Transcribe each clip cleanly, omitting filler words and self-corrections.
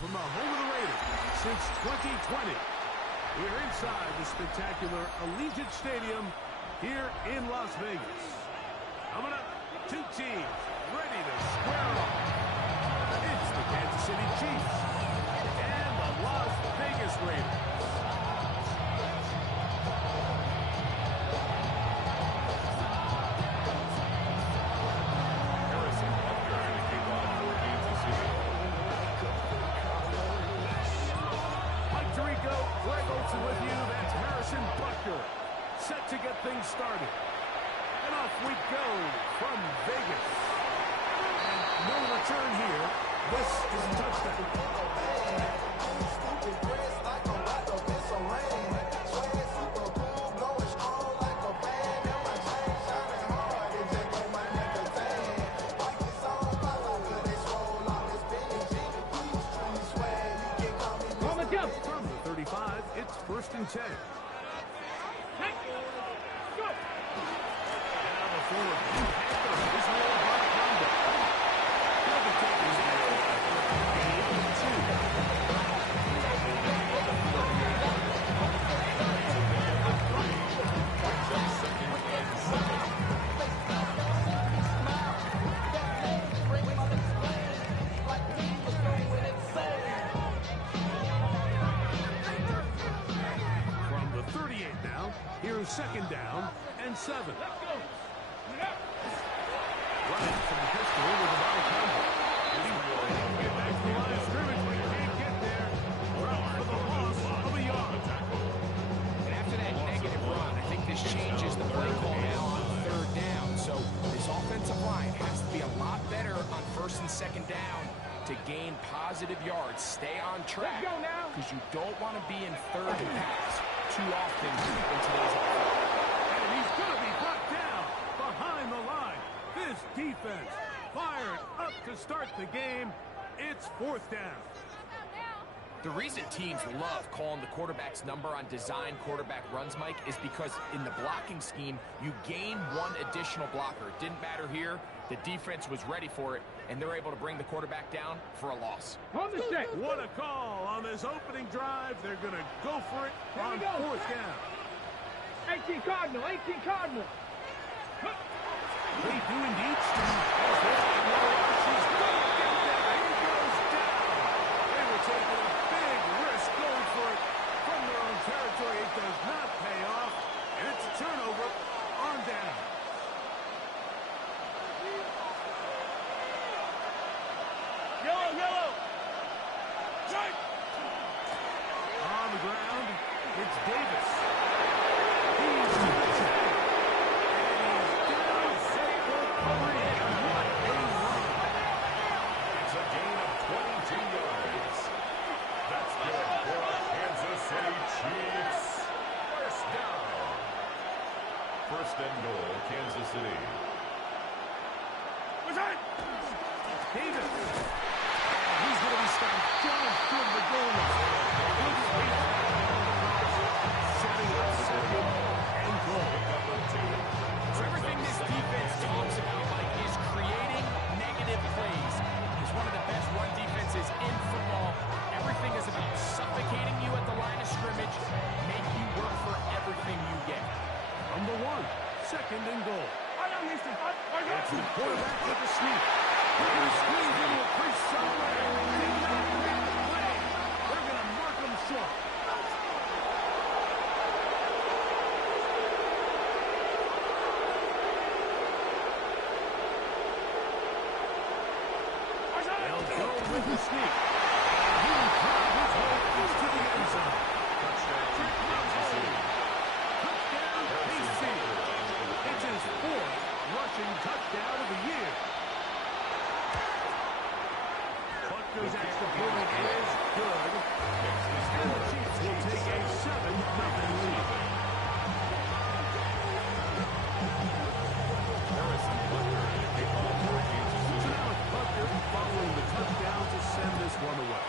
from the home of the Raiders since 2020. We're inside the spectacular Allegiant Stadium here in Las Vegas. Coming up, two teams ready to square off. It's the Kansas City Chiefs and the Las Vegas Raiders. With you, that's Harrison Butker, set to get things started. And off we go from Vegas. And no return here. This is a touchdown. From the 35, it's 1st and 10. Go! Now the forward Blue Panther is led by Honda. He'll be taking the here's 2nd down and 7. Let's go. Running from the pistol with the body combo. Get back to the line of scrimmage, but he can't get there. Run for the loss of a yard. And after that negative run, I think this changes the play call now on 3rd down. So this offensive line has to be a lot better on 1st and 2nd down to gain positive yards. Stay on track because you don't want to be in 3rd and pass too often in today's offense. And he's going to be brought down behind the line. This defense fired up to start the game. It's 4th down. The reason teams love calling the quarterback's number on design quarterback runs, Mike, is because in the blocking scheme, you gain one additional blocker. It didn't matter here. The defense was ready for it, and they're able to bring the quarterback down for a loss. What a call on this opening drive. They're going to go for it on 4th down. 18 Cardinal. They do indeed, Steve. She's going to get there. He goes down. They were taking a big risk going for it from their own territory. It does not pay off, and it's a turnover on down. Yellow. On the ground, it's Davis. He's touchdown. And he's down for 3. What a run. It's a gain of 22 yards. That's good for the Kansas City Chiefs. 1st down. 1st and goal, Kansas City. Davis. He's going to be stopped just from the goal line. Setting up 2nd and goal. So everything this defense talks about, Mike, is creating negative plays. It's one of the best run defenses in football. Everything is about suffocating you at the line of scrimmage, make you work for everything you get. Number 1, 2nd and goal. It's the quarterback with the sneak. He's squeezed into a crease somewhere. Did not make the play. They're going to mark him short. They'll go with the sneak. And he will drive his way into the end zone. Touchdown, Kansas City. Touchdown, KC. It's his 4th rushing touchdown of the year. Butker's extra point is good. And the Chiefs will take a 7-0 lead. Harrison Butker and a kickoff for Kansas City. So now it's Butker following the touchdown to send this one away.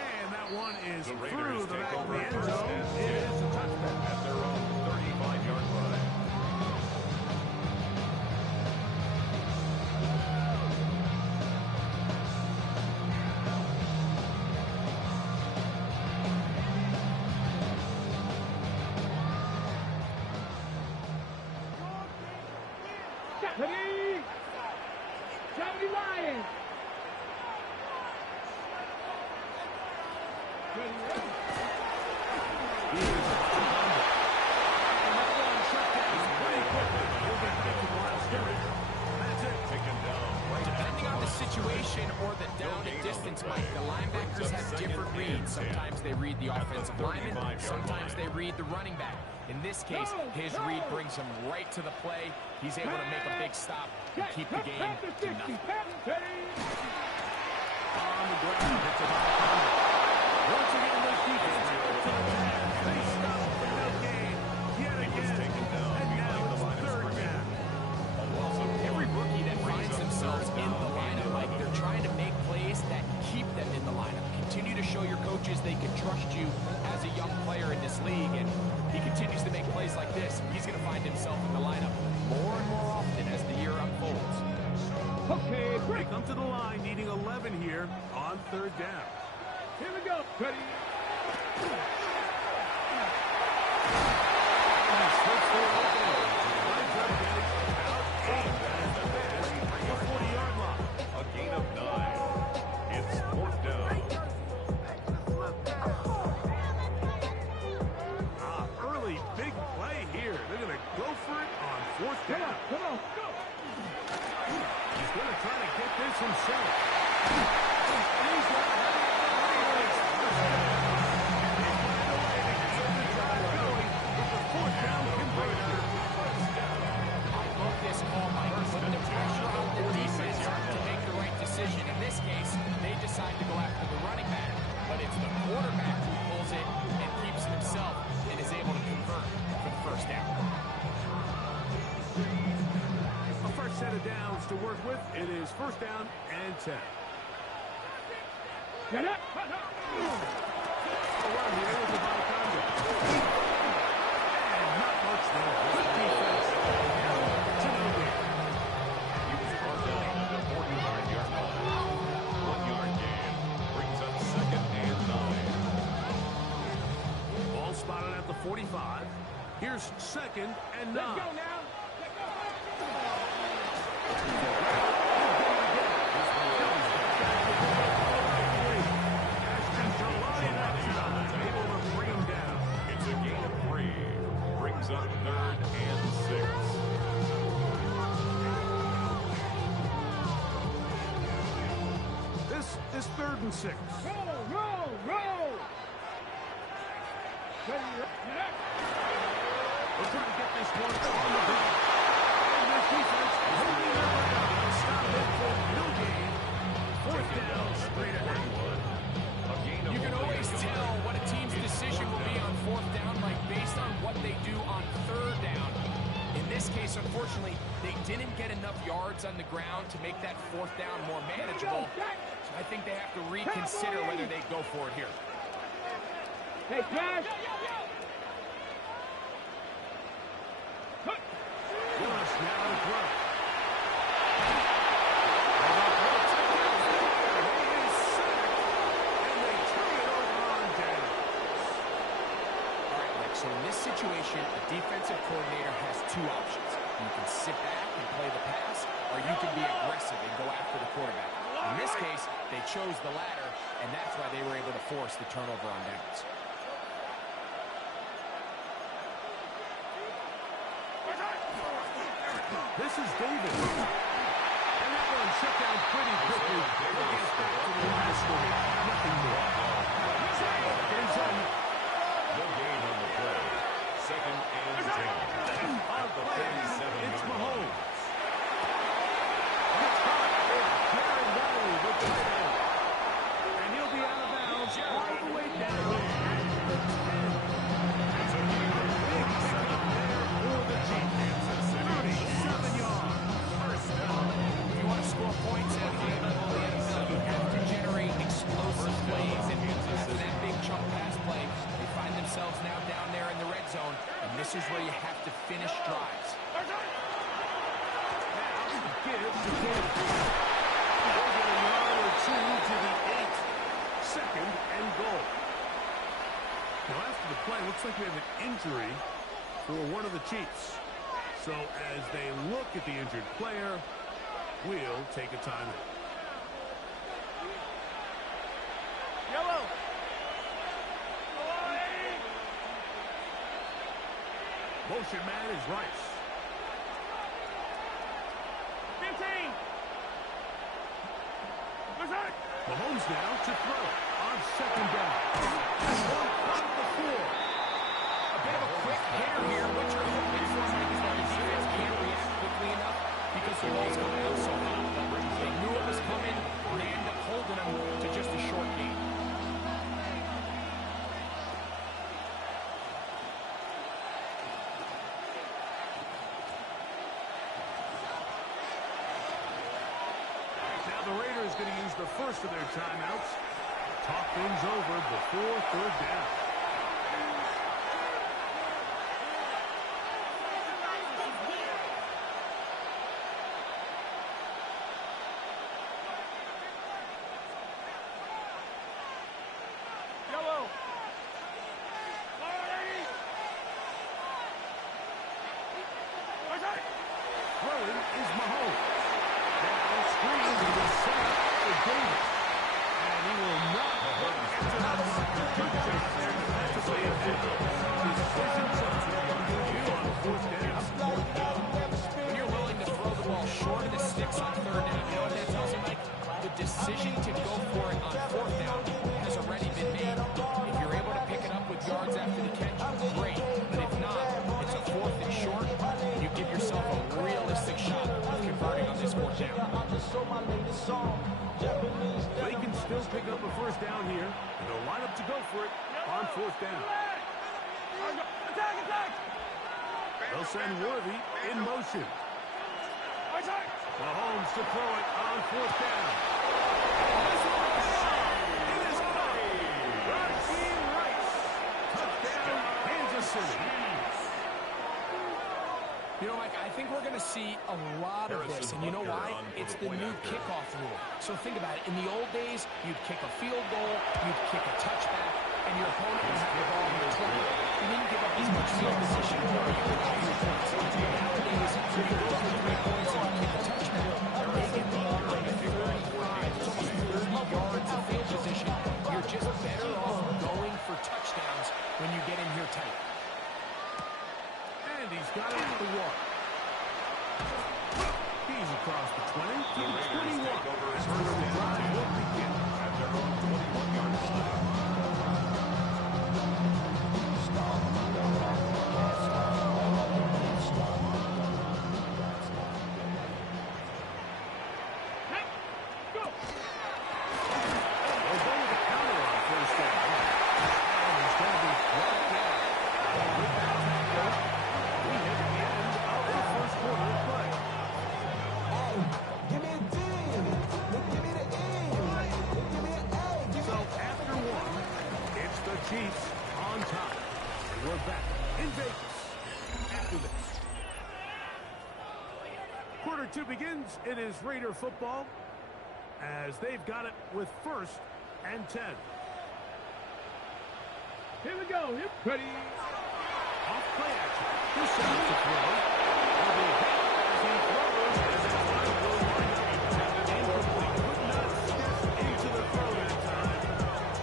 And that one is through the back of the end zone. It is a touchdown. At their own 35-yard line. Ready? 70 Lions. Depending on the situation or the down and distance, Mike, the linebackers have different reads. Sometimes they read the offensive lineman, sometimes they read the running back. In this case, his read brings him right to the play. He's able to make a big stop and keep the game to nothing. On the ground, it's about once again, this defense to the task. They stop for no gain. Yet again, and now it's third down. Every rookie that finds themselves in the lineup, Mike, they're trying to make plays that keep them in the lineup. Continue to show your coaches they can trust you as a young player in this league, and he continues to make plays like this. He's going to find himself in the lineup more and more often as the year unfolds. Okay, They break. come to the line needing 11 here on third down. Here we go. Ready? A gain of 9. It's fourth down. Early big play here. They're going to go for it on fourth Come down. on, come on, go. He's going to try to get this himself. And he's got it. They find a way to get the drive going with the fourth down conversion. I love this call, Mike, putting the pressure on the defense to make the right decision. In this case, they decide to go after the running back, but it's the quarterback who pulls it and keeps it himself and is able to convert for the first down. A fresh set of downs to work with. It is first down and 10. Get up. Around here with the ball contact. And not much there. Good defense. To no gain. He was brought down at the 49-yard line. 1-yard gain brings up second and 9. Ball spotted at the 45. Here's second and 9. Let's go now. Able to bring him down. It's a gain of 3. Brings up third and 6. This is third and 6. Roll. Ready? Get up. We're trying to get this one on the ground. And this defense holding their ground. Stop it for no gain. Fourth down, straight ahead. A gain of You can 1. always tell what a team's decision will be on fourth down, Mike, based on what they do on third down. In this case, unfortunately, they didn't get enough yards on the ground to make that fourth down more manageable. So I think they have to reconsider whether they go for it here. Hey, Cash. Willis now to throw. So in this situation, a defensive coordinator has two options. You can sit back and play the pass, or you can be aggressive and go after the quarterback. In this case, they chose the latter, and that's why they were able to force the turnover on downs. This is Davis. And that one shut down pretty quickly. We'll get back to the line of scrimmage. Nothing more. End zone. No gain on the play. Second and 10. On the play, 37 it's yard Mahomes. Gets caught. Darren Riley with the tight end. And he'll be out of bounds all the way down at the 10. It's a big pickup there for the Chiefs. 37 yards. First down. If you want to score points at a high level in the NFL, you have to generate explosive plays. And after that big chunk pass play, they find themselves now down there in the red zone. And this is where you have to finish drives. Give to Kansas. They'll get a yard or two to the 8. Second and goal. Now after the play, looks like we have an injury for one of the Chiefs. So as they look at the injured player, we'll take a timeout. Yellow. Motion man is Rice. 15. Mahomes now to throw on second down. On the floor. A bit of a quick hitter here. What you're hoping for is that the defense can't react quickly enough because the ball's coming out so hot. They knew it was coming, and they ended up holding them to just a short game. Now the Raiders going to use the first of their timeouts. Talk things over before third down. Yellow. Throwing is Mahomes. Now screen is set up for Davis. And he will not enter that good chase there defensively. Decision time. You on fourth down. When you're willing to throw the ball short of the sticks on third down, you know what that tells you, Mike? The decision to go for it on fourth down has already been made. If you're able to pick it up with yards after the catch, great. But if not, it's a fourth and short. You give yourself a realistic shot of converting on this fourth down. They can still pick up a first down here, and they'll line up to go for it on fourth down. Attack. They'll send Worthy in motion. Mahomes to throw it on fourth down. It is caught. Raheem Rice. Touchdown, Kansas City. You know, Mike, I think we're going to see a lot of this, and you know why? It's the new kickoff rule. So think about it. In the old days, you'd kick a field goal, you'd kick a touchback, and your opponent would have the ball in the 20. You didn't give up as much field position, or you would have your points. Nowadays, when you go for 3 points and you kick a touchback, they get the ball in the 35. It's almost 30 yards of field position. You're just better off going for touchdowns when you get in here tight. And he's got it at the 1. He's across the 20 to the 21. The drive will begin. At their own 21-yard line. They'll go with a counter on first down. And he's going to be brought down. With that tackle, we hit the end of the first quarter of play. So after one, it's the Chiefs on top. And we're back in Vegas after this. Quarter 2 begins. It is Raider football as they've got it with first and 10. Here we go. Ready. Off play action. This is the throw. Will be hit as he throws as it's on the goal line. Incomplete. Could not step into the throw that time.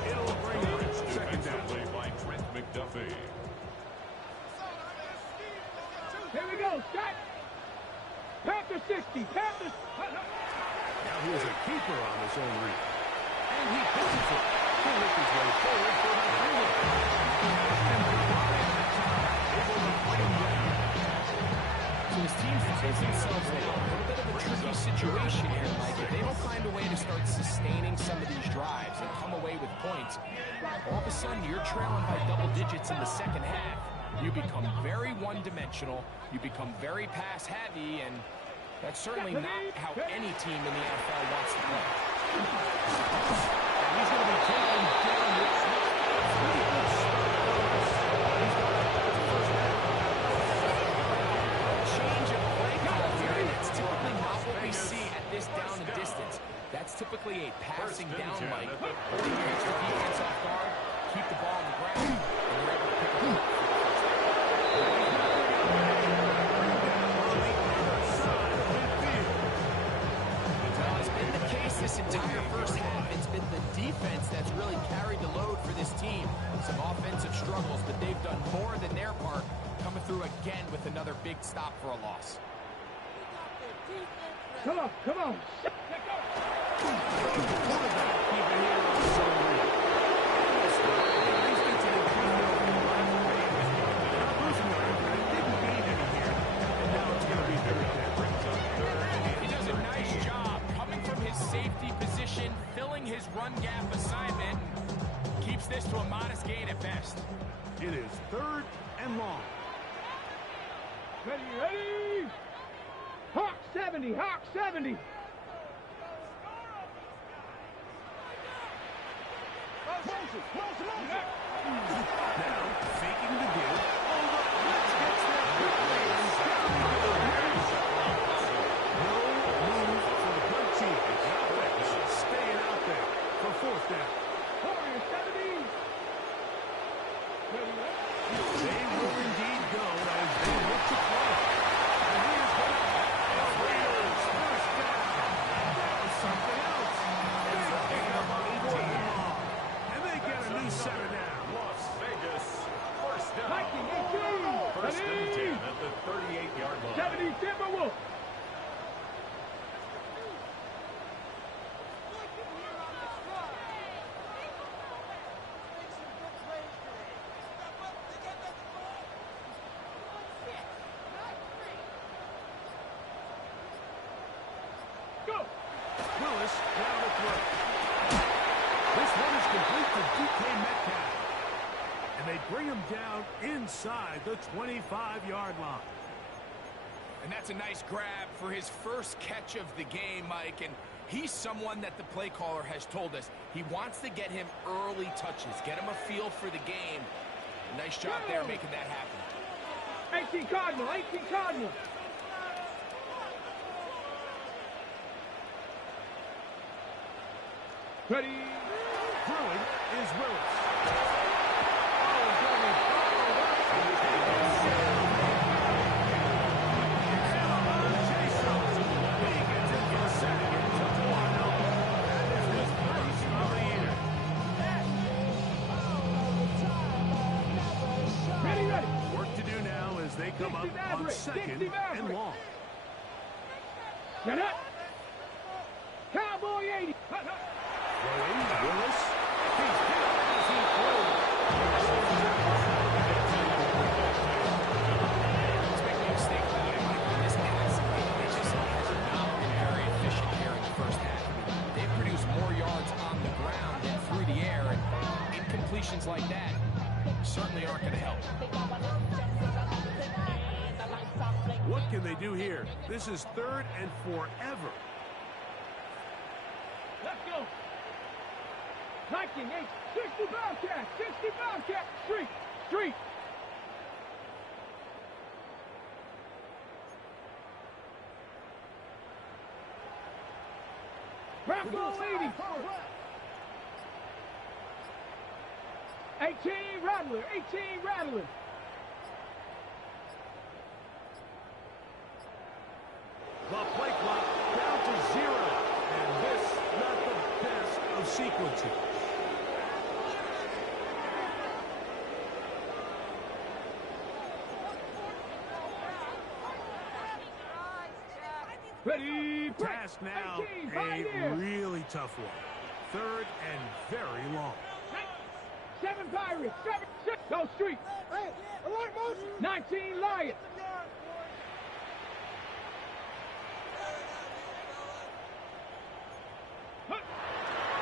It'll bring up second down. Play by Trent McDuffie. Here we go. Stop. Panther 60. Panthers. Now here's a keeper on his own read. And he pitches it. He'll make his way forward for that three-way. And able to bring him down. So his team finds themselves now in a little bit of a tricky situation here, Mike. If they don't find a way to start sustaining some of these drives and come away with points, all of a sudden you're trailing by double digits in the second half. You become very one-dimensional. You become very pass-heavy, and that's certainly not how any team in the NFL wants to play. And he's going to be taken down with pretty good start. He's got the first down. Change of play call here. That's typically not what we see at this down and distance. That's typically a passing down, Mike. Holding your extra defense off guard, keep the ball on the ground, and you're able to pick it up. through again with another big stop for a loss. Come on, come on. He does a nice job coming from his safety position, filling his run gap assignment, keeps this to a modest gain at best. It is 3rd and long. Ready, ready. Hawk 70, Hawk 70. Now, faking the give. Let's get there quickly. No move for the punt team. Staying out there for 4th down. Warrior 70. Ready, ready. They will indeed go as they look to play. And here's the Raiders. 1st down. That was something else. It's a pickup on 4th and long. And they get a new 7 down. Las Vegas, 1st down. Viking 18. 1st and 10 Ready. at the 38-yard line. 70 Timberwolves. Go. Willis down to throw. This one is complete to DK Metcalf. And they bring him down inside the 25-yard line. And that's a nice grab for his first catch of the game, Mike. And he's someone that the play caller has told us he wants to get him early touches, get him a feel for the game. Nice job there making that happen. 18 Cardinal, 18 Cardinal. Ready. Throwing is Willis. Ready, ready. Work to do now as they come up on 2nd and long. Get up. Cowboy 80. Throwing Willis. He's hit as he throws. Let's make no mistake about it, Mike. This passing game, they just has not been very efficient here in the first half. They've produced more yards on the ground than through the air, and incompletions like that certainly aren't going to help. What can they do here? This is 3rd and forever. Let's go. Viking 8. 60 Bobcat. 60 Bobcat. Street. Street. Rambo 80. 18 Rattler. 18 Rattler. The play clock down to 0. And this, not the best of sequencing. Ready. Task now 18, a really tough one. 3rd and very long. 7 Pirates. 7. 6. Go Street. Hey, alert motion. 19 Lions.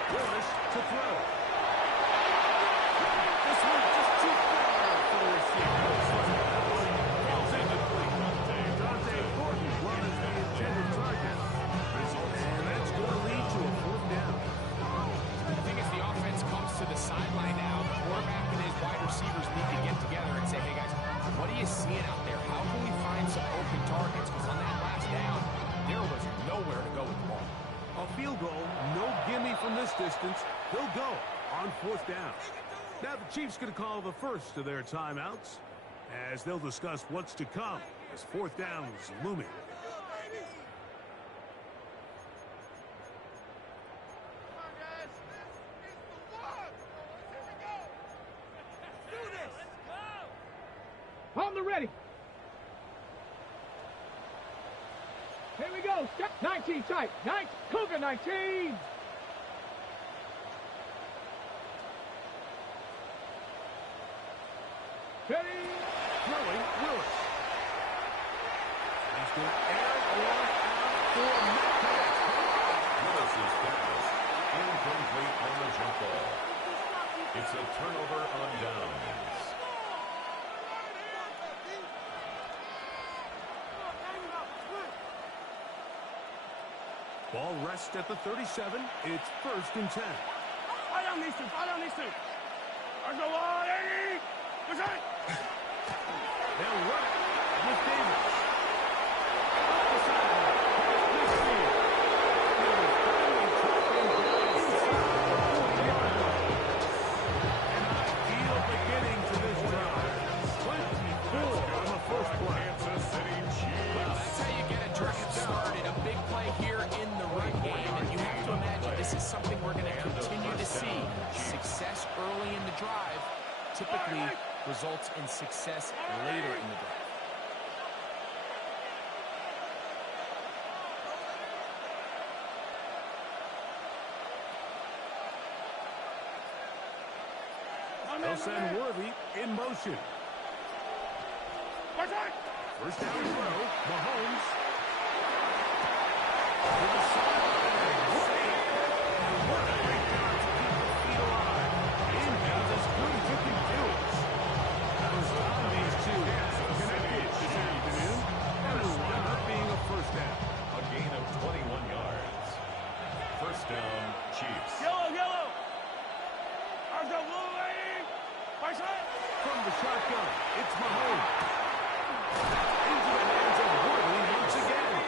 Willis to throw. This one just too far for the receiver. Falls incomplete. Dante Gordon was the intended target. And that's going to lead to a 4th down. The thing is, the offense comes to the sideline now. The quarterback and his wide receivers need to get together and say, hey, guys, what are you seeing out there? How can we find some open targets? Because on that last down, there was nowhere to go with the ball. A field goal, no gimme from this distance. He'll go on 4th down. Now the Chiefs going to call the first of their timeouts as they'll discuss what's to come as 4th down is looming. On the ready. Here we go. 19 tight. 19. Cougar 19. Ready. Throwing Willis. He's going to air one out for Metcalf. Willis's pass incomplete on the jump ball. It's a turnover on downs. Ball rests at the 37. It's 1st and 10. Fire down these two. Fire down these two. There's no one. Eddie. What's that? They'll run it with Davis. Up the sideline. Here's Christie. He was finally taken down inside the 40-yard line. An ideal beginning to this drive. 24 on the first play. Kansas City Chiefs. Well, that's how you get a drive started. A big play here in the run game, and you have to imagine this is something we're going to continue to see. Success early in the drive typically results in success later in the drive. They'll send Worthy in motion. First down and throw. Mahomes. To the sideline. Safe. What a great job to keep the feet alive. Incomes as good as you can do it. Those these two connected this afternoon. And it'll wind up being a first down. A gain of 21 yards. First down, Chiefs. Yellow. There's no blue lady. From the shotgun, it's Mahomes. Into the hands of Worthy once again.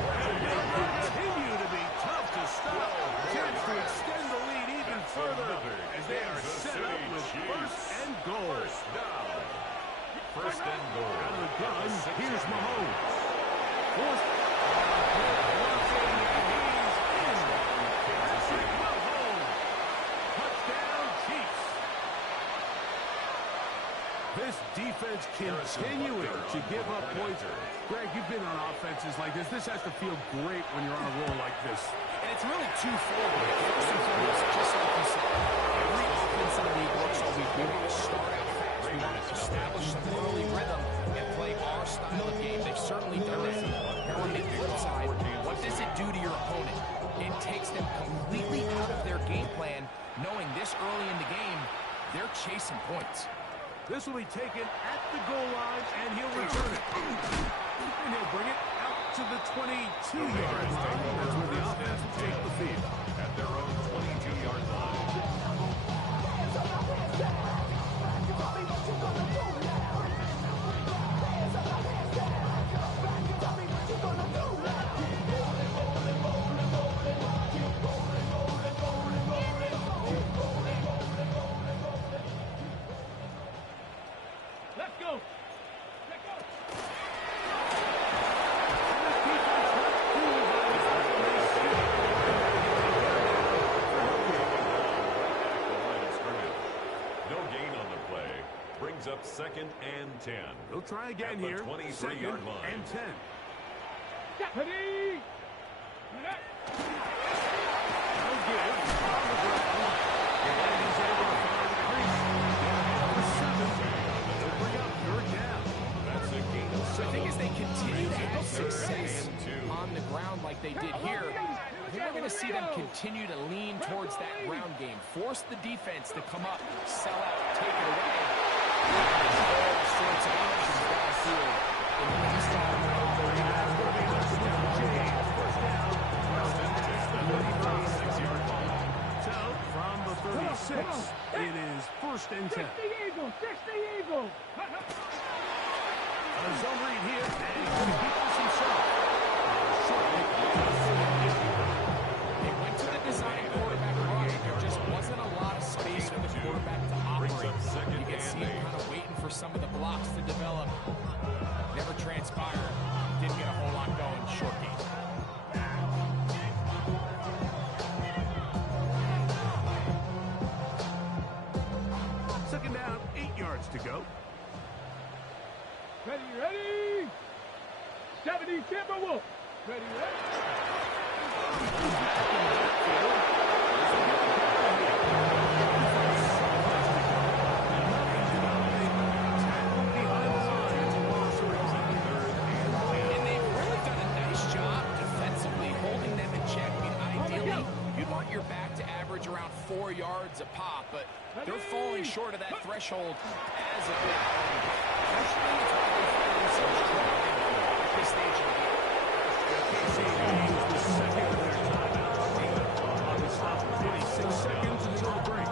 And they continue to be tough to stop. Chance to extend the lead even further as they are set up with 1st and goal. First and goal. Out of the gun, here's Mahomes. Forced. Touchdown, Chiefs. This defense continuing to give up points. Greg, you've been on offenses like this. This has to feel great when you're on a roll like this. And it's really twofold. First and foremost, just like you said, every offense in the league works all week. We want to start out fast. We want to establish some early rhythm and play our style of game. They've certainly done that. Now on the flip side, what does it do to your opponent? It takes them completely out of their game plan, knowing this early in the game, they're chasing points. This will be taken at the goal line, and he'll return it. And he'll bring it out to the 22-yard line. That's where the offense will take the field. At their own 22-yard line. Let's go. Brings up 2nd and 10. They'll try again here. 23-yard line. And 10. Ready. No give. On the ground. And he's able to find the crease. The 7. They'll bring up 3rd down. That's a gain of 7. So I think as they continue to have success on the ground like they did here, I think we're going to see them continue to lean towards that ground game. Force the defense to come up, sell out, take it away. All sorts of options downfield in the next So, from the 36, it is 1st and 10. 60 Eagles. A zone read here, and he can beat this himself. They went to the design quarterback run. There just wasn't a lot of space for the quarterback to operate. You can see him kind of waiting for some of the blocks to develop. Never transpired. Didn't get a whole lot going. Short game. Second down, 8 yards to go. Ready. 70 Timberwolves. Ready, ready. And they've really done a nice job defensively holding them in check. I mean, ideally, you'd want your back to average around 4 yards a pop, but they're falling short of that threshold as of now. Especially it's why they find themselves struggling at this stage of the game. The second of their timeouts. On the stop, 26 seconds until the break.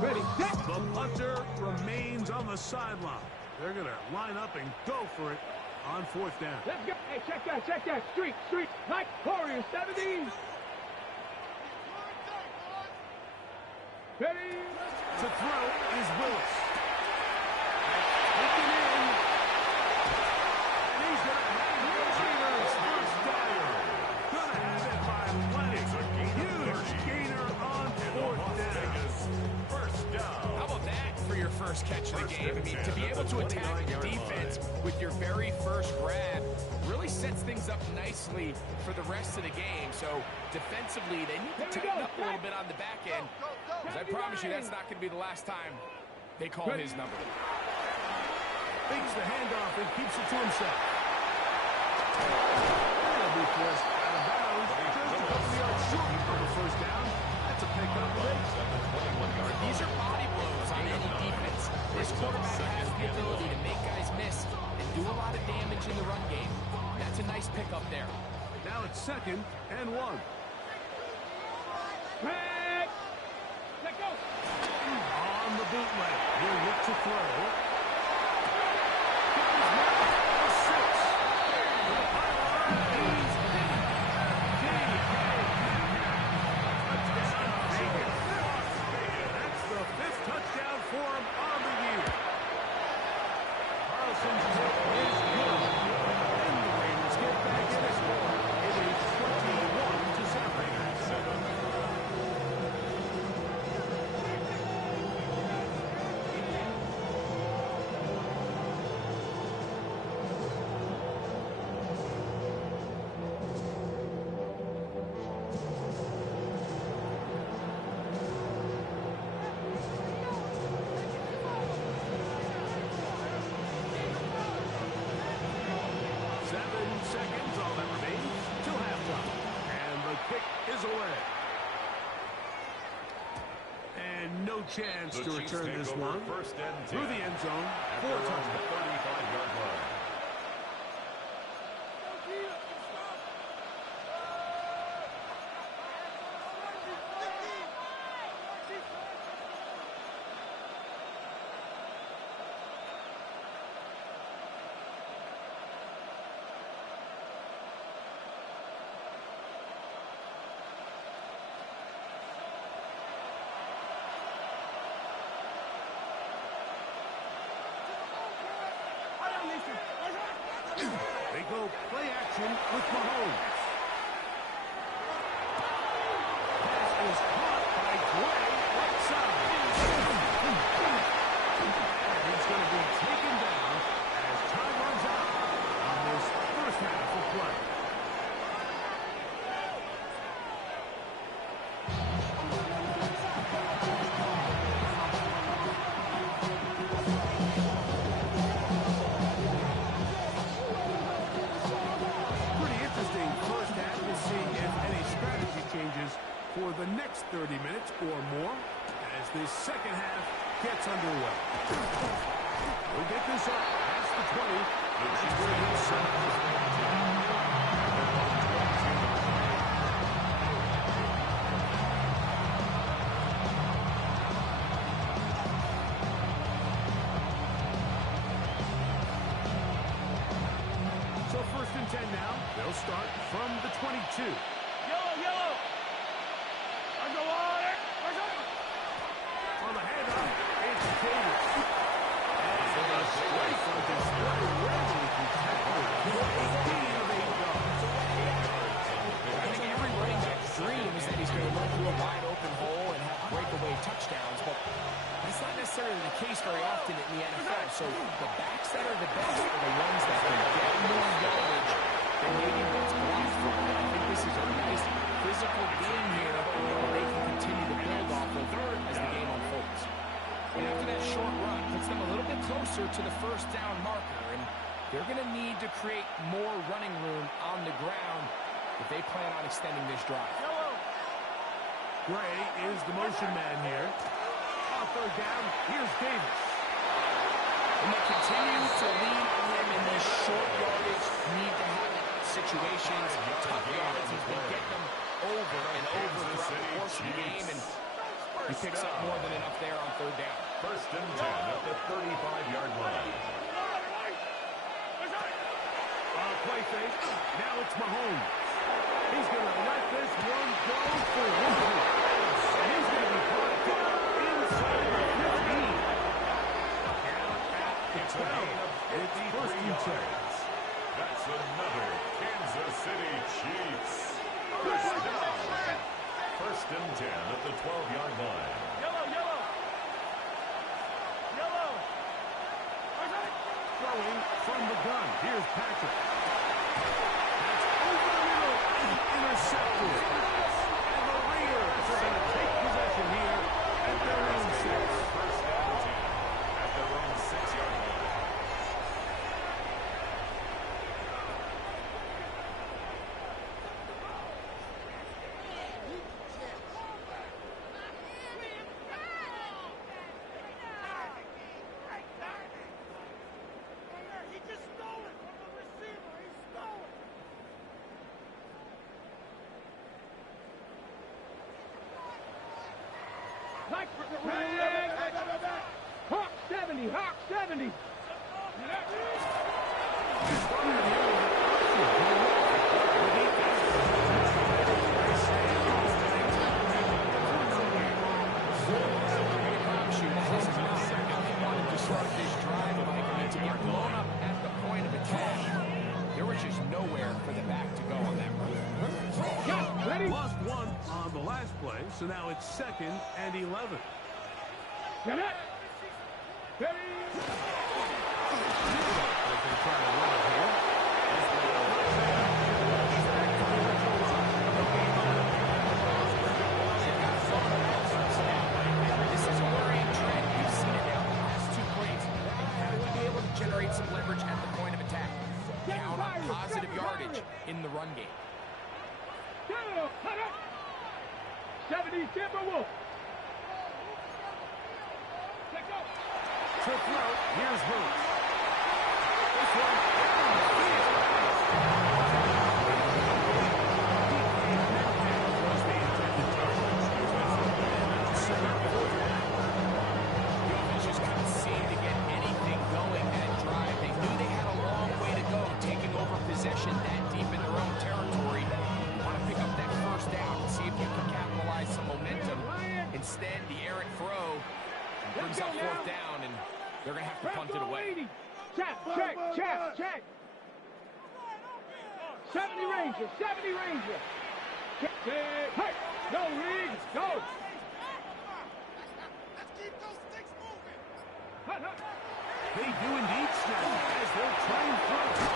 Ready, set. The punter remains on the sideline. They're going to line up and go for it on 4th down. Let's go. Hey, check that. Street. Night Warriors, 70. Ready. To throw is Willis. Taken in. And he's going to have the receivers. First down. Going to have it by plenty. Huge gainer on 4th down. First down. How about that for your first catch of the game? I mean, to be able to attack the defense with your very first grab really sets things up nicely for the rest of the game. So defensively, they need to tighten up a little bit on the back end. Because I promise you that's not going to be the last time they call his number. Fakes the handoff and keeps it to himself. That'll be forced out of bounds. Just a couple yards short of the first down. That's a pickup. These are body blows on any defense. This quarterback has the ability to make guys miss and do a lot of damage in the run game. That's a nice pickup there. Now it's 2nd and 1. Red. Let go. On the bootleg. He'll look to throw. That's the 5th touchdown for him on the year. Carlson's tip is good. And the Raiders get back in it. It is 21-7. Chance to return this one through the end zone. 4 touchdowns. 35-yard line. They go play action with Mahomes. Pass is caught by Gray right side. And he's going to be taken down as time runs out on this first half of play. For the next 30 minutes or more as this second half gets underway. We'll get this up past the 20. And she's where he'll set up. So 1st and 10 now. They'll start from the 22. Yellow. On the handoff, it's Davis. And a strike on display. Rarely can tackle. 15 of 8 yards. I think every running back's dream is that he's going to run through a wide open hole and have breakaway away touchdowns, but that's not necessarily the case very often in the NFL. So the backs that are the best are the ones that can get more yardage than maybe what's blocked for them. I think this is a nice physical game here that they can continue to build off of as the game unfolds. And after that short run, puts them a little bit closer to the first down marker, and they're going to need to create more running room on the ground if they plan on extending this drive. Gray is the motion man here. On third down, here's Davis. And they continue to lean on him in these short yardage, need to have it situations, tough yards. He's been getting them over and over throughout the course of the game, and he picks up more than enough there on third down. First and 10 at the 35-yard line. Play fake. Now it's Mahomes. He's going to let this one go for one. And he's going to be brought down inside the 15. Down at the 12. It's first and 10. That's another Kansas City Chiefs. First down. First and 10 at the 12-yard line. Throwing from the gun. Here's Patrick. That's over the middle. Intercepted. And the Raiders are going to take possession here at their own 6. First down 10 at their own 6-yard line. Hawk 70, Hawk 70. Lost one on the last play, so now it's 2nd and 11. Get it. Ready. They try to run it here. This is a worrying trend. We've seen it now the last 2 plays. They have to be able to generate some leverage at the point of attack. Count on positive yardage in the run game. 70 Timberwolves. To throw, here's Boots. This one down the field. Was the intended target. The offense just couldn't seem to get anything going that drive. They knew they had a long way to go, taking over possession that deep in their own territory. You want to pick up that first down and see if you can capitalize some momentum. Instead, the errant throw brings up 4th down, and they're going to have to punt it away. Check. 70 Ranger. Check. Hey, no read, go. Let's keep those sticks moving. They do indeed snap as they're trying through.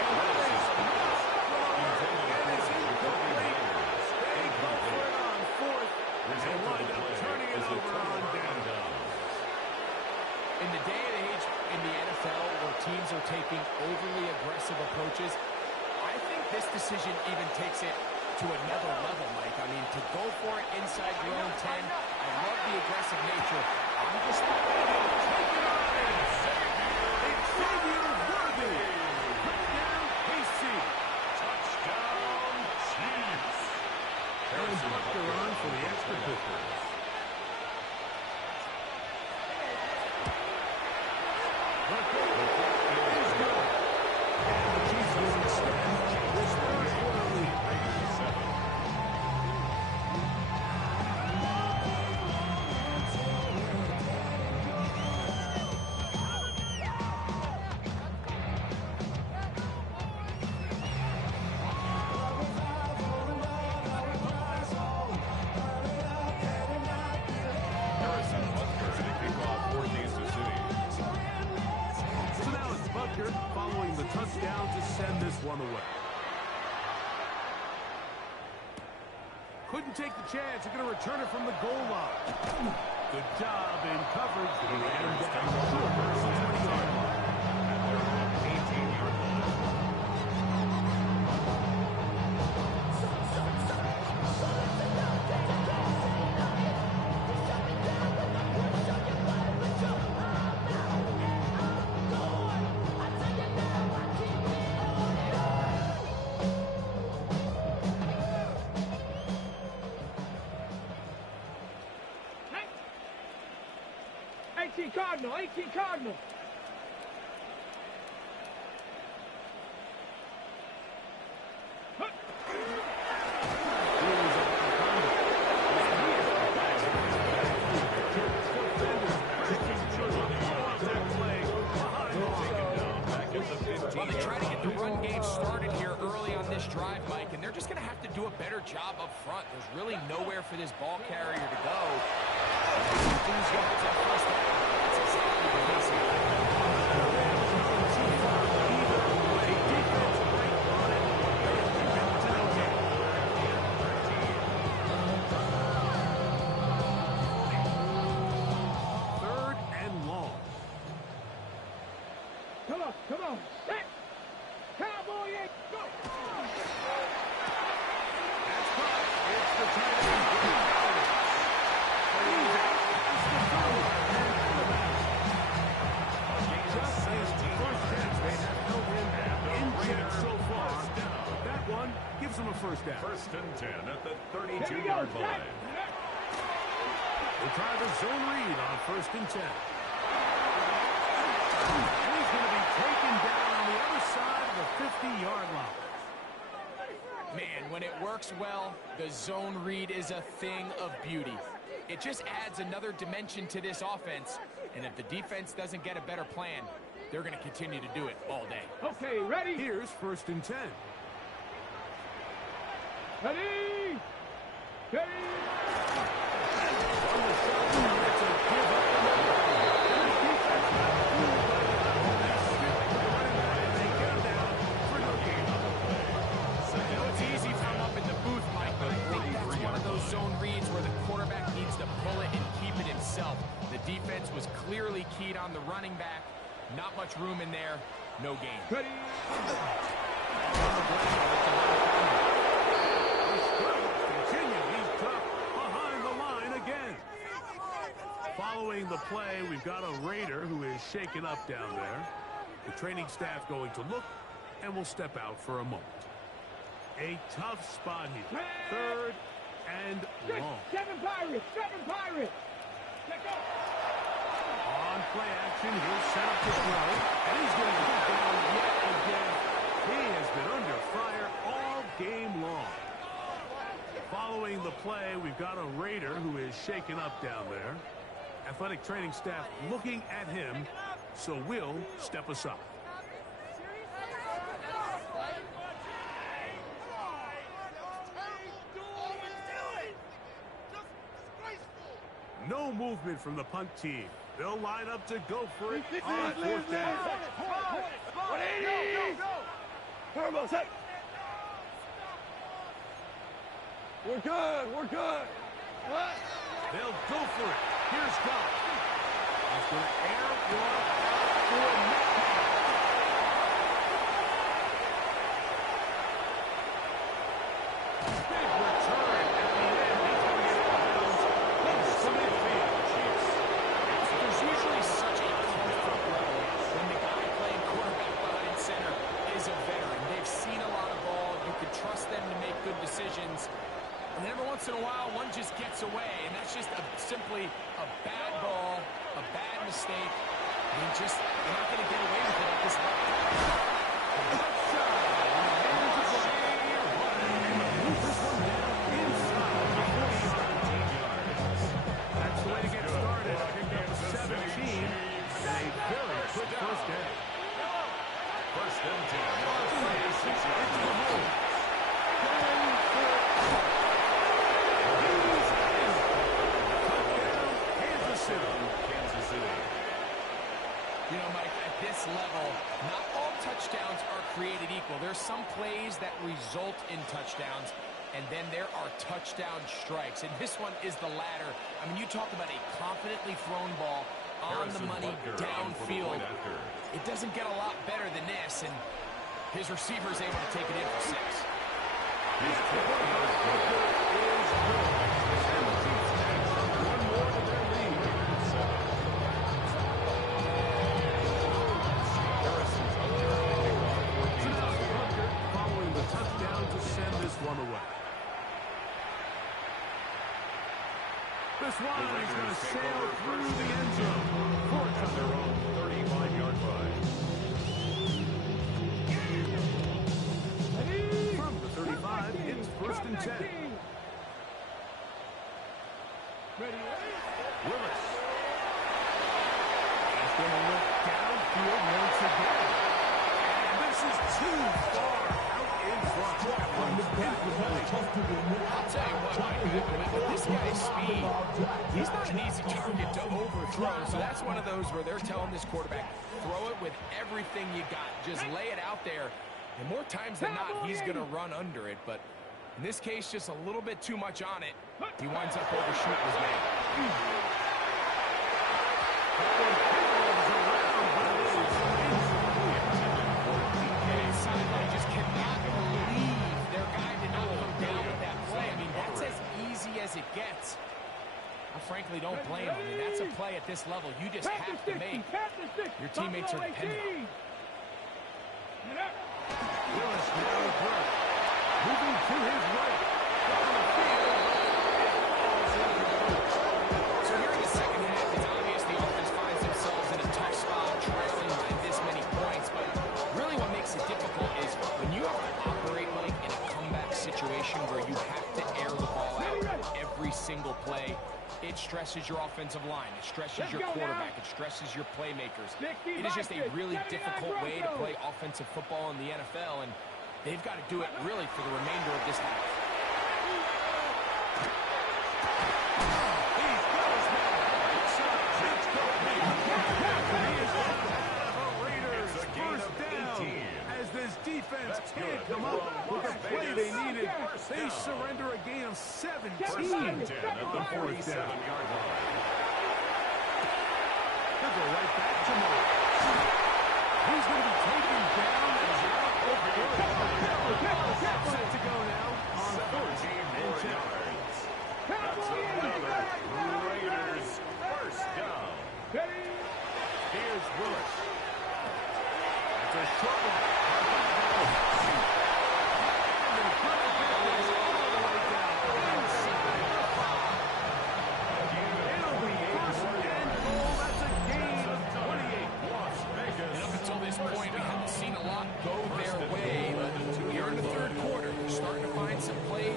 And that is not and it's incomplete. They go for it on 4th and wind up turning it over on down. In the day and age in the NFL where teams are taking overly aggressive approaches, I think this decision even takes it to another level, Mike. I mean, to go for it inside your own 10, I love the aggressive nature. I'm just not going to take it on in. It's Xavier Worthy. Touchdown, KC. Touchdown, Chiefs. And Buckner on for the extra point. the way. Couldn't take the chance. They're going to return it from the goal line. Good job in coverage. They ran him down short versus the 20-yard line. 18-yard line. Cardinal, 18 Cardinal. Well, they try to get the run game started here early on this drive, Mike, and they're just going to have to do a better job up front. There's really nowhere for this ball carrier to go. These yards at first down. That's exactly what they see. Third and long. Come on. Set. Cowboy, go. That's caught. It's the tight end. So far, that one gives them a first down. First and 10 at the 32-yard line. They try the zone read on first and 10. And he's going to be taken down on the other side of the 50-yard line. Man, when it works well, the zone read is a thing of beauty. It just adds another dimension to this offense, and if the defense doesn't get a better plan, they're going to continue to do it all day. Okay, ready? Here's first and 10. Ready? Ready? On the shot, it's a give up. It's easy from up in the booth, Mike, but I think that's one of those zone reads where the quarterback needs to pull it and keep it himself. The defense was clearly keyed on the running back. Not much room in there. No gain. Ready? He's tough behind the line again. Following the play, we've got a Raider who is shaken up down there. The training staff going to look and will step out for a moment. A tough spot here. Third and long. Seven Pirates. Check out. On play action, he'll set up to throw, and he's going to get down yet again. He has been under fire all game long. Following the play, we've got a Raider who is shaken up down there. Athletic training staff looking at him, so we'll step aside. No movement from the punt team. They'll line up to go for it on fourth down. 180! Turbo, set! We're good. What? They'll go for it. Here's Goff. He's going to air one for a Metcalf. Big return at the end. He's going to get out of bounds close to midfield. There's usually such a comfort level when the guy playing quarterback behind center is a veteran. They've seen a lot of ball. You can trust them to make good decisions. And every once in a while, one just gets away, and that's just simply a bad ball, a bad mistake. And you're not going to get away with it at this level. That's the way to get started. Picked up 17 and a very quick first down. First and 10. Into the hole. Kansas City. You know, Mike, at this level, not all touchdowns are created equal. There's some plays that result in touchdowns, and then there are touchdown strikes. And this one is the latter. I mean, you talk about a confidently thrown ball on the money downfield. It doesn't get a lot better than this, and his receiver is able to take it in for 6. One more to their lead. Following the touchdown to send this one away. This one is going to sail through the end zone. Ford on their own 35-yard line. From the 35, it's 1st and 10. Willis. He's going to look downfield once again. And this is too far out in front. I'll tell you what, Mike, with this guy's speed, he's not an easy target to overthrow. So that's one of those where they're telling this quarterback, throw it with everything you got. Just lay it out there. And more times than not, he's going to run under it. But in this case, just a little bit too much on it. He winds up overshooting his man. I just cannot believe their guy did not come down with that play. I mean, that's as easy as it gets. I frankly don't blame him. I mean, that's a play at this level you just have to make. Your teammates are dependent on it. Willis now to throw. Moving to his right. Down the field. So here in the second half, it's obvious the offense finds themselves in a tough spot, trailing by this many points. But really what makes it difficult is when you have to operate like in a comeback situation where you have to air the ball out every single play. It stresses your offensive line. It stresses your quarterback. It stresses your playmakers. It is just a really difficult way to play offensive football in the NFL, and they've got to do it really for the remainder of this half. Defense can't come up with the play they needed. They surrender a gain of 17. 1st and 10 at the 47-yard line. They'll go right back to Mark. He's going to be taken down and out over the set to go now on 1st and 10. That's another Raiders 1st down. Here's Willis. It's a short one.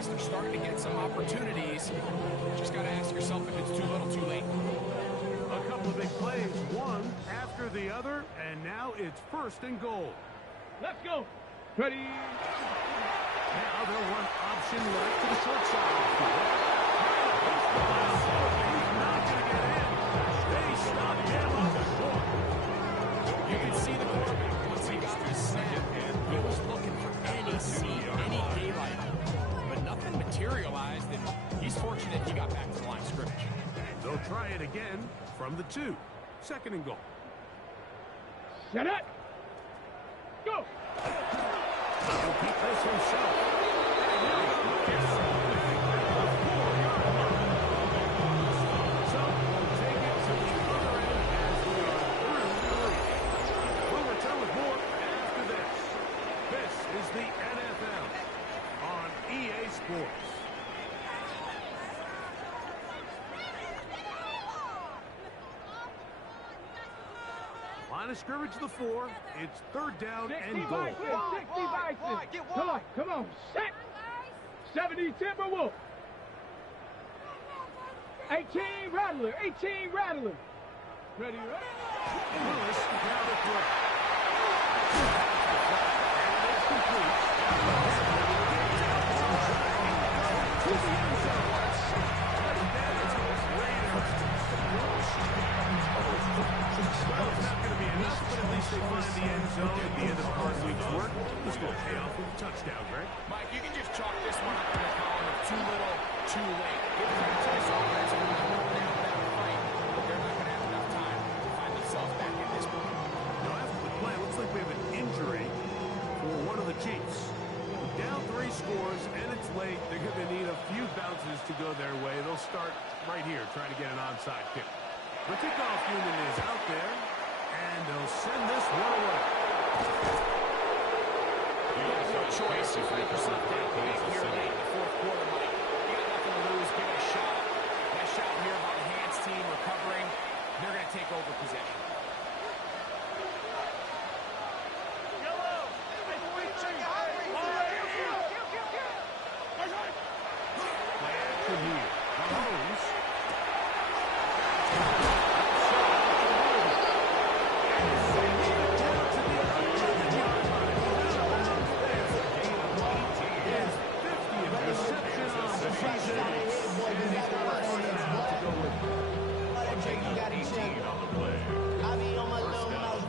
They're starting to get some opportunities. Just got to ask yourself if it's too little, too late. A couple of big plays, one after the other, and now it's 1st and goal. Let's go. Ready. Now they'll run option left to the short side. He's not going to get in. They stop him on the short. You can see the quarterback once he got the snap. He was looking for any seam, any daylight. Nothing materialized, and he's fortunate he got back to the line of scrimmage. They'll try it again from the 2. 2nd and goal. Set it. Go. He'll keep this himself. So we'll take it to the other end as we are through the league. We'll return with more after this. This is the NFL on EA Sports. Line of scrimmage to the 4. It's 3rd down and goal. 60 Come on. Set. 70 Timberwolf. 18 Rattler. Ready. Lewis now to throw. And it's complete. To the end zone. Well, it's not going to be enough, but at least they find the end zone at the end of the work. This will pay off with a touchdown, Greg. Mike, you can just chalk this one up in the column of too little, too late. Give credit to this offense for not going down without a fight, but they're not going to have enough time to find themselves back in this one. Now, after the play, it looks like we have an injury for one of the Chiefs. Down 3 scores, and it's late. They're going to need a few bounces to go their way. They'll start right here, trying to get an onside kick. The kickoff unit is out there, and they'll send this one away. You have no choice. You find yourself down big here late in the fourth quarter, Mike. You got nothing to lose. Give it a shot. Nice shot here by the hands team recovering. They're going to take over possession.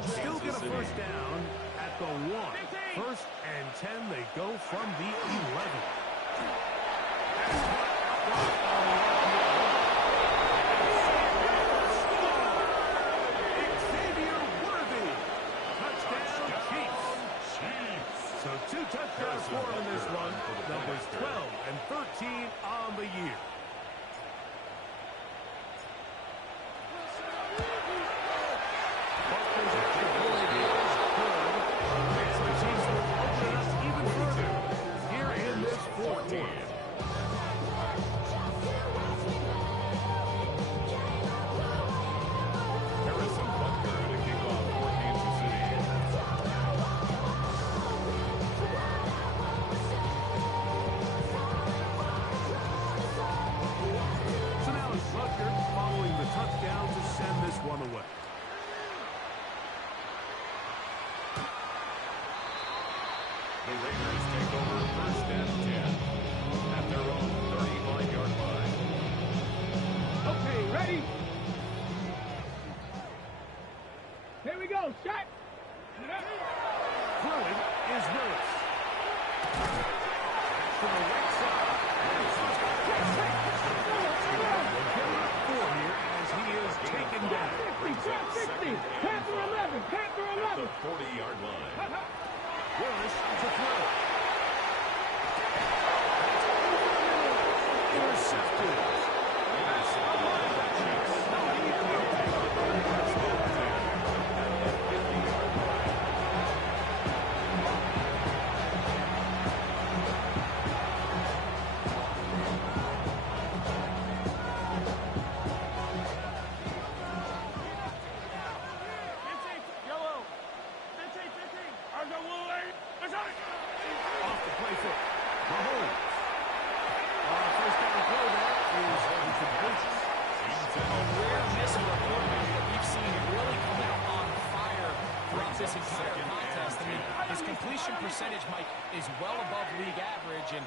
Still get a first down at the 1. First and 10, they go from the 11. So 2 touchdowns for him in this one. Numbers 12 and 13 on the year. Even further here in this fourth quarter. Touchdown to send this one away. The Raiders take over first and 10 at their own 35-yard line. Okay, ready? Here we go, shot. Throwing is Willis. To the right side. He is taken down. 60, Panther 11, Panther 11. At the 40-yard line. Willis to throw. Intercepted. Off the play foot. Mahomes. First down throw there is incomplete. A rare miss of a quarterback that we've seen really come out on fire throughout this entire contest. I mean, his completion percentage, Mike, is well above league average, and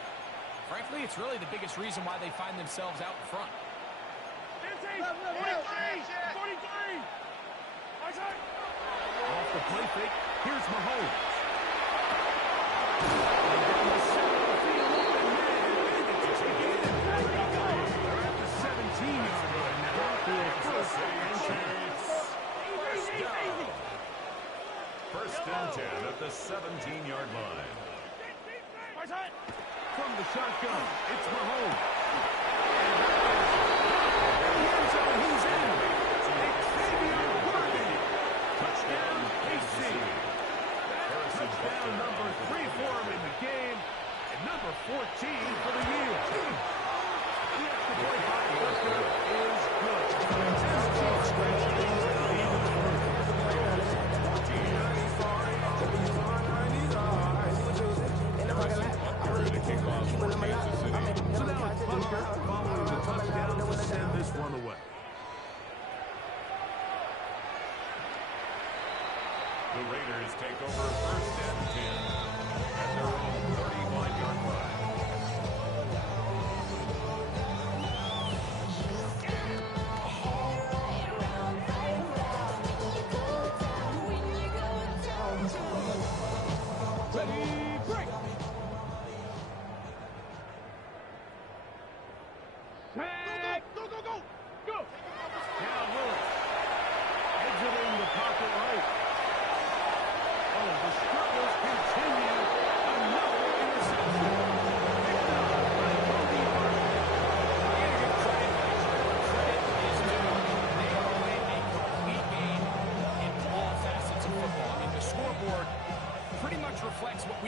frankly, it's really the biggest reason why they find themselves out in front. 43! Off the play fake. Here's Mahomes. First and 10 at the 17-yard line. From the shotgun, it's Mahomes. He's in. Touchdown, KC. Touchdown number 3 for him in the game, and number 14 for the year. The extra point by Booker is good. And the Chiefs stretch things out even further. So now it's Butker following the touchdown to send this one away. The Raiders take over first and 10 at their own 35-yard line.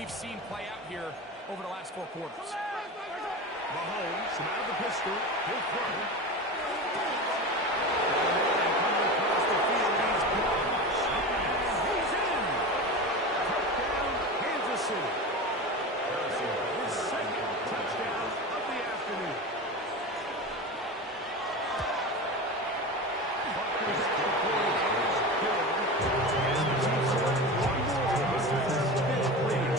we've seen play out here over the last 4 quarters. Mahomes, from out of the pistol, he'll throw. Coming across the field, he's blocked. And he's in. Touchdown, Kansas City. His second touchdown of the afternoon. Buckner's at the point. Good. And the Chiefs are one more under their big lead.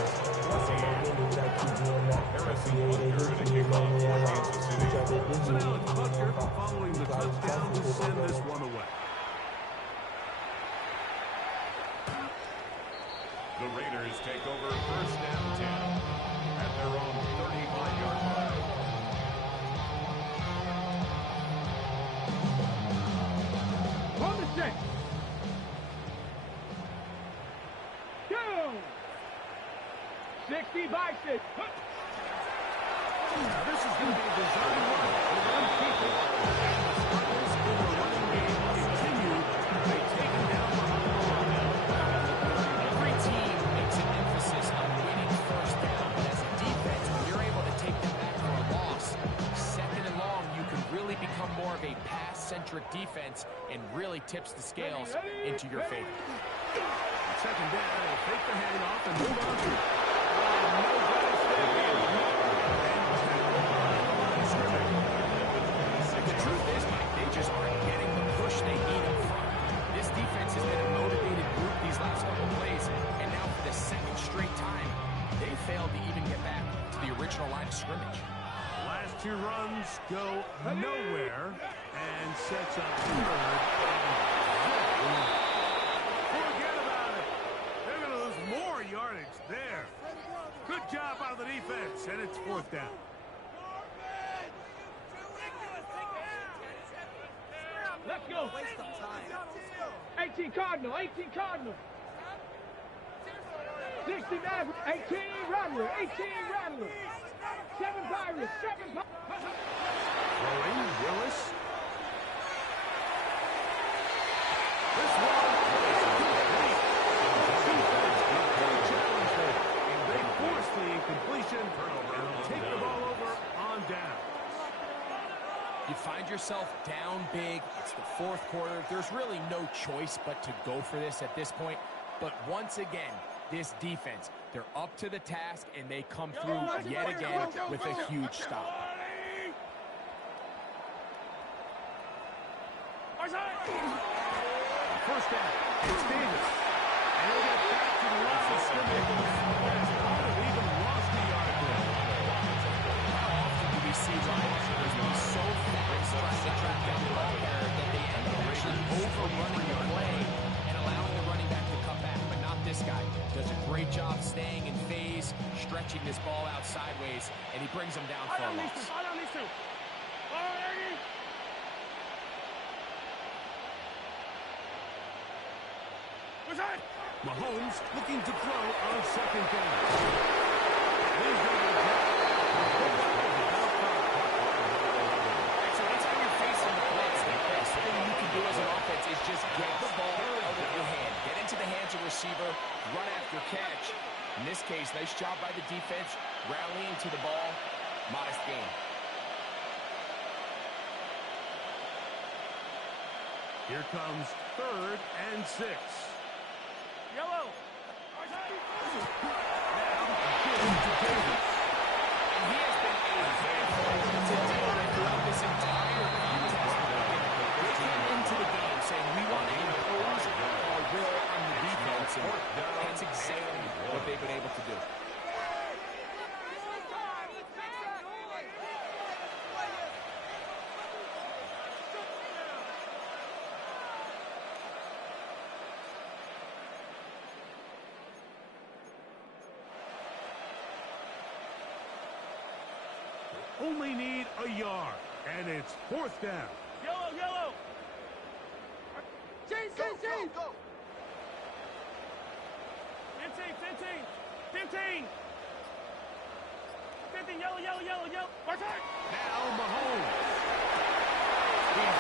Harrison Butker to kick off for Kansas City. So now it's Butker following the touchdown to send this one away. The Raiders take over first and 10 at their own 35-yard line. On the set. Go. 60 by 6. Now this is going to be a design run with one people. And the struggles in the running game continue. They take him down behind the line. Every team makes an emphasis on winning first down, but as a defense, when you're able to take them back for a loss, second and long, you can really become more of a pass-centric defense and really tips the scales into your favor. Second down, they'll fake the handoff and move on to it. No better step in. The truth is, Mike, they just aren't getting the push they need up front. This defense has been a motivated group these last couple plays, and now for the second straight time, they failed to even get back to the original line of scrimmage. Last 2 runs go nowhere and sets up third. Forget about it. They're going to lose more yardage there. Good job out of the defense, and it's 4th down. Let's go. 18 Cardinal, 18 Cardinal. 60 Maverick, 18 Rattler, 18 Rattler. 7 Pirates, 7 Pirates. Throwing, Willis. This one is complete. Challenge there. They force the incompletion and take the ball over on down. You find yourself down big. It's the 4th quarter. There's really no choice but to go for this at this point. But once again, this defense, they're up to the task, and they come through yet again with a huge stop. First down, it's Davis. And he'll get back to the line of scrimmage. That's part of even lost the yard there. How often do we see wide receivers be so fast trying to track down the ball carrier that they end up actually overrunning the play and allowing the running back to come back? But not this guy. Does a great job staying in phase, stretching this ball out sideways, and he brings them down for a loss. Mahomes looking to throw on 2nd down. So anytime you're facing the blitz, the best thing you can do as an offense is just get the ball out of your hand. Get into the hands of receiver, run after catch. In this case, nice job by the defense, rallying to the ball. Modest gain. Here comes 3rd and 6. Yellow. Now, to Davis. And he has been a handful to deal with throughout this entire contest. They came into the game saying, we want to impose our will on the defense, and that's exactly what they've been able to do. Only need a yard, and it's 4th down. Yellow, yellow. Change. 15, yellow. Now Mahomes. He's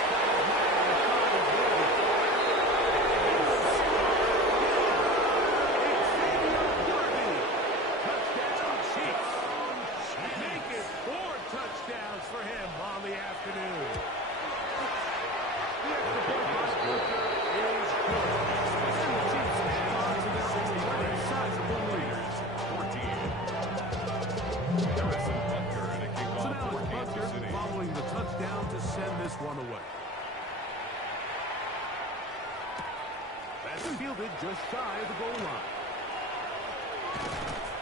And the Chiefs hang on to their already sizable lead. 14. Harrison Butker to kick So off now for it's Kansas Butker City. following the touchdown to send this one away. That's fielded just shy of the goal line.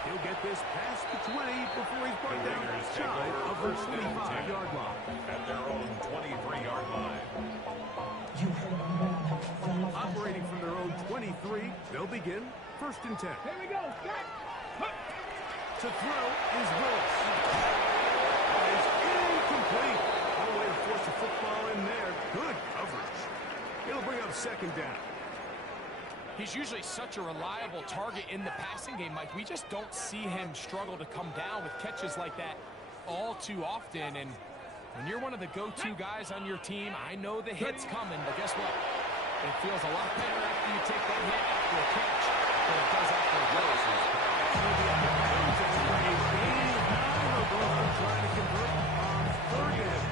He'll get this past the 20 before he's brought down shy of the 25-yard line. At their own 23-yard line. Operating from their own 23, they'll begin 1st and 10. Here we go. To throw is Willis. Is incomplete. No way to force a football in there. Good coverage. It'll bring up 2nd down. He's usually such a reliable target in the passing game, Mike. We just don't see him struggle to come down with catches like that all too often. And when you're one of the go-to guys on your team, I know the hit's coming, but guess what? It feels a lot better after you take that hit after a catch than it does after a goal. Trying to convert on 3rd down.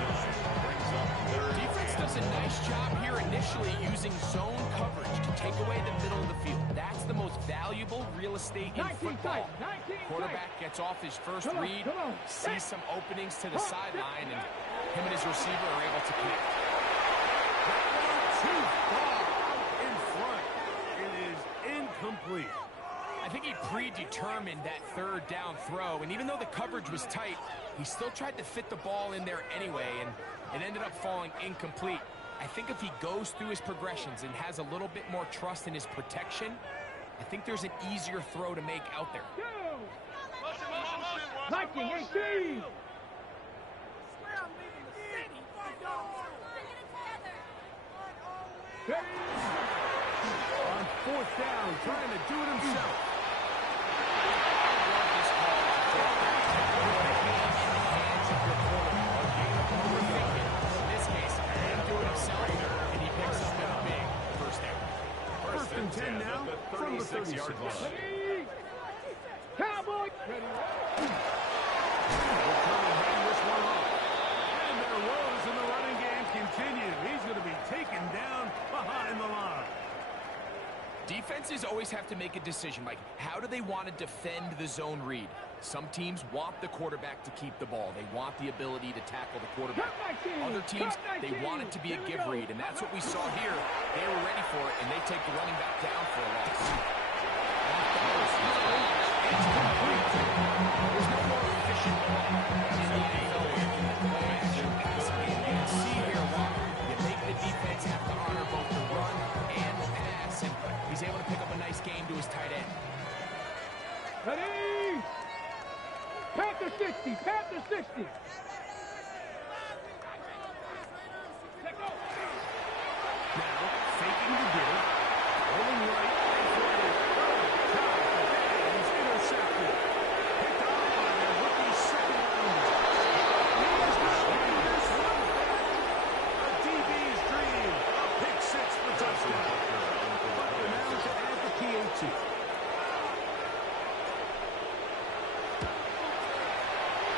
Brings up 3rd. Defense does a nice job here initially using zone coverage to take away the middle of the field. That's the most valuable real estate in football. Quarterback gets off his first read, sees some openings to the sideline, and him and his receiver are able to connect. Too far out in front. It is incomplete. I think he predetermined that 3rd down throw, and even though the coverage was tight, he still tried to fit the ball in there anyway, and it ended up falling incomplete. I think if he goes through his progressions and has a little bit more trust in his protection, I think there's an easier throw to make out there. Viking 18. On 4th down, trying to do it himself. In this case, he'll do it himself, and he picks up a big 1st down. 1st and 10 now from the 36-yard line. Cowboy. And their woes in the running game continue. He's going to be taken down behind the line. Defenses always have to make a decision, Mike. How do they want to defend the zone read? Some teams want the quarterback to keep the ball. They want the ability to tackle the quarterback. Other teams, they want it to be a give read, and that's what we saw here. They were ready for it, and they take the running back down for a loss. There's no more efficient ball in the NFL passing game. You can see here why you make the defense have to honor both the run and the pass, and he's able to pick up a nice game to his tight end. Ready? Panther 60. Panther 60. Now, faking the give, rolling right, he's intercepted. Picked off by their rookie 2nd rounder. He's going to win this one back. A DB's dream. A pick 6 for touchdown. Butker now to add the PAT.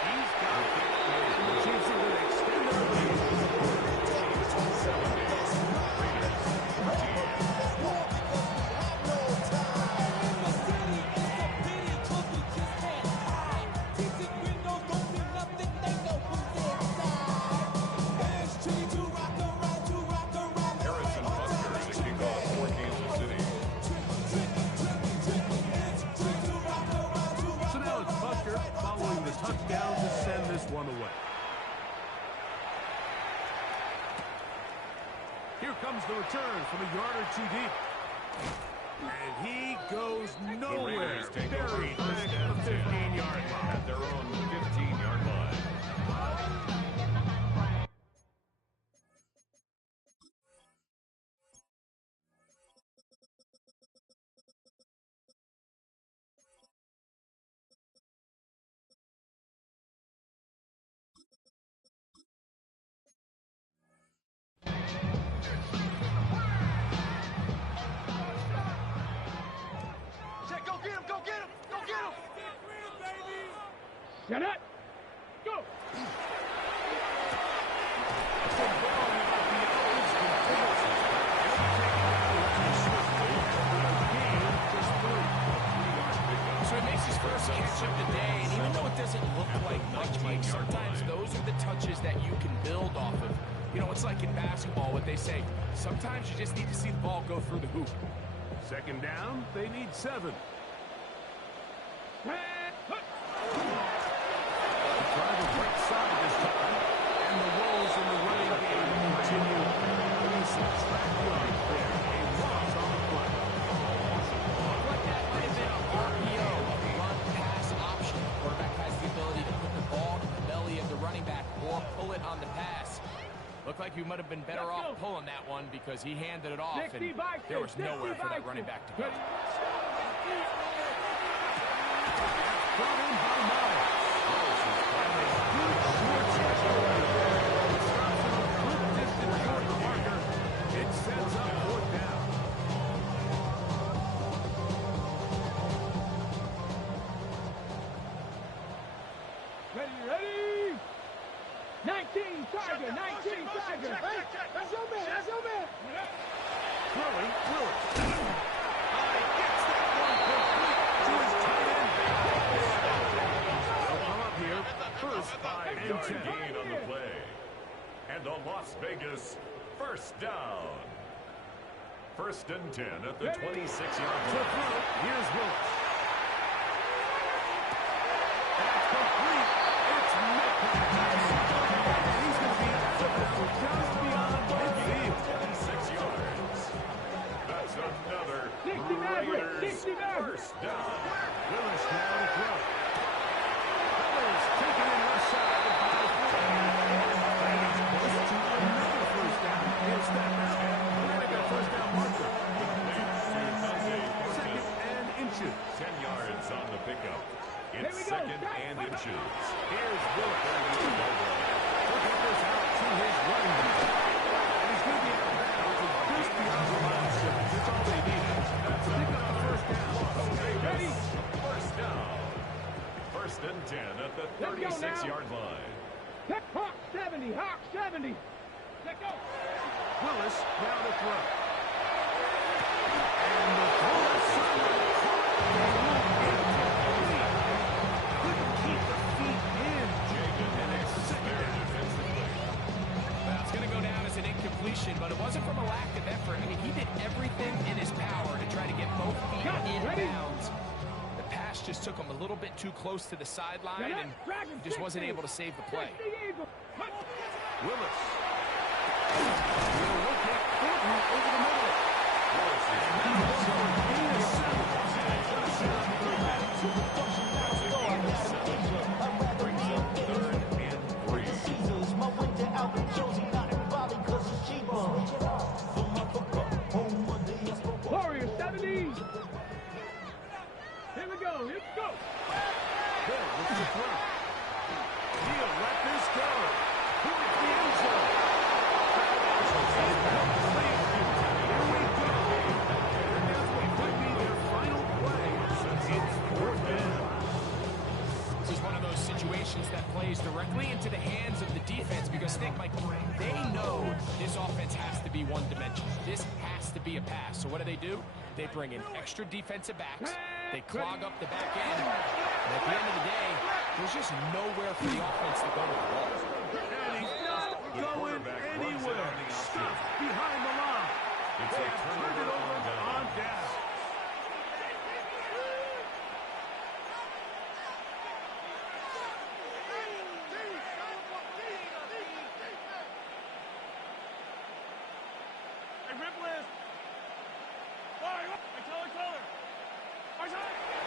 He's got it. The Chiefs are going to extend their lead. Harrison Butker to kick off for Kansas City. So now it's Butker following the touchdown to send this one away. Here comes the return from a yard or 2 deep. And he goes nowhere. Raiders take over Buried 1st back and at the 15-yard line. At their own 15-yard line. Get it. Go. The ball first catch of the day, and even though it doesn't look like much, Mike, sometimes those are the touches that you can build off of. You know, it's like in basketball, what they say, sometimes you just need to see the ball go through the hoop. Second down, they need 7. Try the right side this time, and the Wolves in the running game continue. 36 back yards there. A loss on the play. Looked like that might have been a RPO, a run-pass option. The quarterback has the ability to put the ball in the belly of the running back or pull it on the pass. Looked like you might have been better off pulling that one because he handed it off, and there was nowhere for that running back to go. Brought in by Miles. Good short situation. Stops him a good distance short of the marker. It sets up 4th down. Ready? 19, Tiger, 19, Tiger. Hey, that's your man, that's your man. Throwing, Willis. Gets that one complete to his tight end. They'll come up here. First 5-yard 10. gain on the play. And a Las Vegas first down. 1st and 10 at the 26-yard To line. throw, here's Willis. That's complete. It's Metcalf. He's going to be out of bounds just beyond midfield. 26 yards. That's another 60 Maverick, Raiders 60 Maverick. first down. Willis now to throw. Willis taken in left side by 4. And he's close to another first down. He'll step out and make a first down marker. Second and inches. 10 yards on the pickup. Here It's we go. 2nd and inches. Here's Willis. Looking this out to his running back. And he's going to be out of bounds and just beyond the line of scrimmage. That's all they need. Pick up the first down. Ready? First down. 1st and 10 at the Let's go now. 36-yard line. Hawk 70, Hawk 70. Let's go. Willis now to throw. And the throw is somewhat caught. Couldn't keep the feet in. Jacob And it's there defensively. Well, it's going to go down as an incompletion, but it wasn't from a lack of effort. I mean, he did everything in his power to try to get both feet in bounds. The pass just took him a little bit too close to the sideline, and he just wasn't able to save the play. Willis. He'll look at Thornton over the middle. Willis is brings up 3rd and 3. Warrior 70. Here we go, here we go. Bill with the throw. He'll let this go. Towards the end zone. Here we go. And that's what could be their final play. It's 4th down. This is one of those situations that plays directly into the hands of the defense because think, Mike, they know this offense has to be one-dimensional. This has to be a pass. So what do? They bring in extra defensive backs. They clog up the back end. And at the end of the day, there's just nowhere for the offense to go with the ball. And he's not going anywhere. Stop behind the line. It's They a have turned it turnover over on down. on down.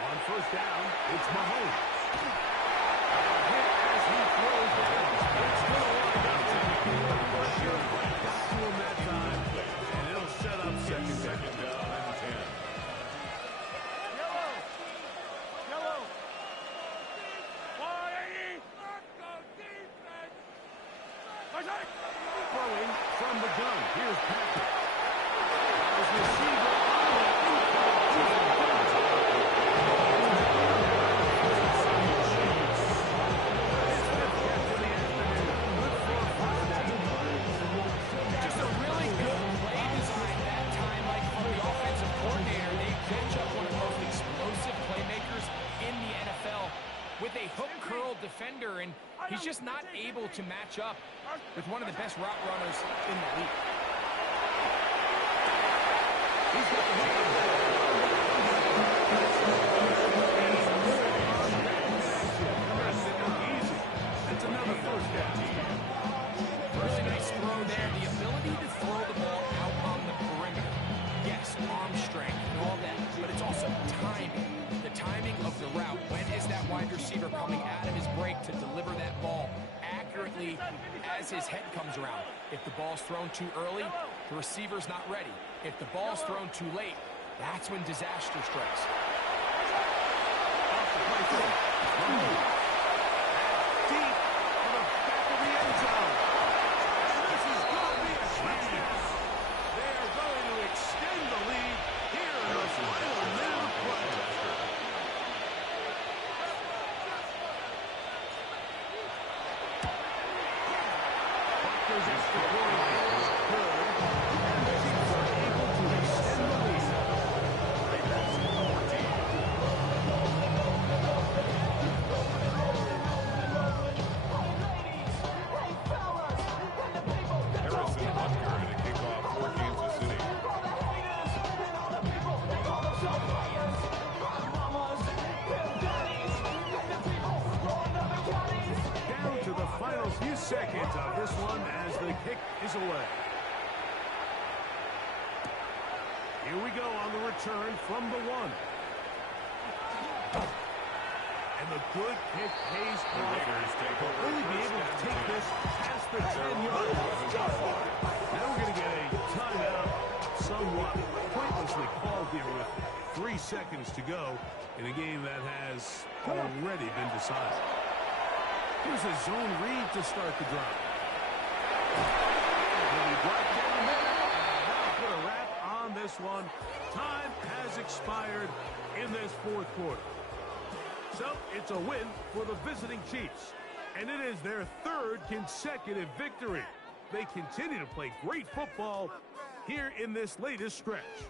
On first down, it's Mahomes. Hit as he throws the ball. It's going to wind up. Pressure got to him that time, and it'll set up second down. 2nd down and 10. Yellow. Throwing from the gun. Here's Patrick. His receiver on Just a really good just not able to match up with one of the best route runners in the league. He's got the hook on the ball. Easy. That's another first down. Really nice throw there. The ability to throw the ball out on the perimeter. Yes, arm strength and all that, but it's also timing. The timing of the route. When is that wide receiver coming out of his break to deliver that ball accurately as his head comes around? If the ball's thrown too early, the receiver's not ready. If the ball's thrown too late, that's when disaster strikes. Off the play through. Deep on the back of the end zone. This is going to be a touchdown. They are going to extend the lead here in the final minute of play. Buckner's extra point is good. And the Chiefs are able to extend the lead. Harrison Butker to kick off for Kansas City. Down to the final few seconds of this one as the kick is away. Here we go on the return from the 1. And the good kick pays The off. Raiders take over. Will he be able to take this past the 10-yard line? Now we're going to get a timeout, somewhat pointlessly called here with 3 seconds to go in a game that has already been decided. Here's a zone read to start the drive. Will he drop down there? That'll put a wrap on this one. Time has expired in this fourth quarter. So it's a win for the visiting Chiefs. And it is their 3rd consecutive victory. They continue to play great football here in this latest stretch.